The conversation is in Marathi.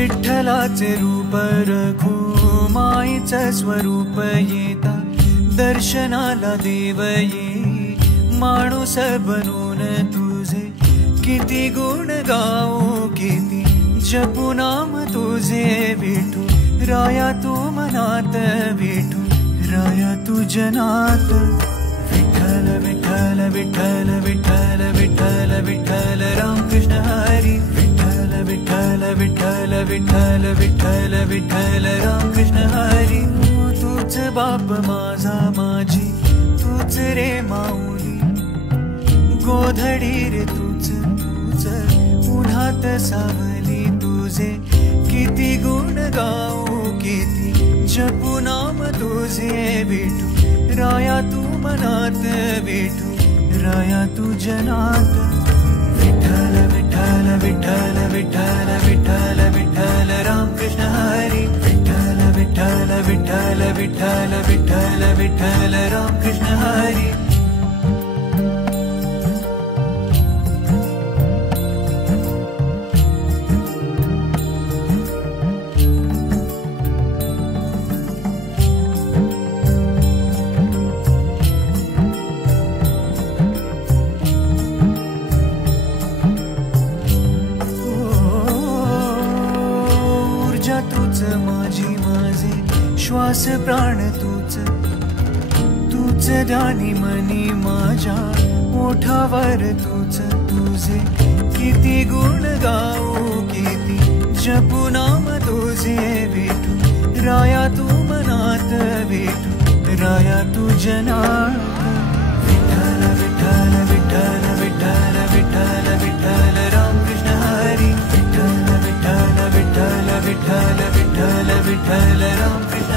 विठ्ठलाचे रूप रघुमाईचं स्वरूप येता दर्शनाला देव ये माणूस बनून तुझे किती गुण गाऊ किती जपू नाम तुझे विठू राया तू मनात विठू राया तू जनात विठ्ठल विठ्ठल विठ्ठल विठ्ठल विठ्ठल विठ्ठल राम कृष्ण हरी विठ्ठल विठ्ठल विठ्ठल विठ्ठल विठ्ठल विठ्ठल राम कृष्ण हरी तूच बाप माझा माझी तूच रे माऊली गोधडी रे तूच तूच उन्हात सावली तुझे किती गुण गाऊ किती जपू नाम तुझे विठू राया तू मनात विठू राया तू जनात विठ्ठल विठ्ठल विठ्ठल विठ्ठल विठ्ठल विठ्ठल राम कृष्ण हरी विठ्ठल विठ्ठल विठ्ठल विठ्ठल विठ्ठल विठ्ठल राम कृष्ण हरी तूच माझी माझे श्वास प्राण तूच तूच ध्यानी मनी माझ्या ओठावर तूच तुझे किती गुण गाऊ किती जपू नाम तुझे विठू राया तू मनात विठू राया तू जनात विठ्ठल विठ्ठल विठ्ठल विठ्ठल विठ्ठल विठ्ठल राम कृष्ण हरी विठ्ठल विठ्ठल विठ्ठल विठ्ठल विठ्ठल विठ्ठल राम कृष्ण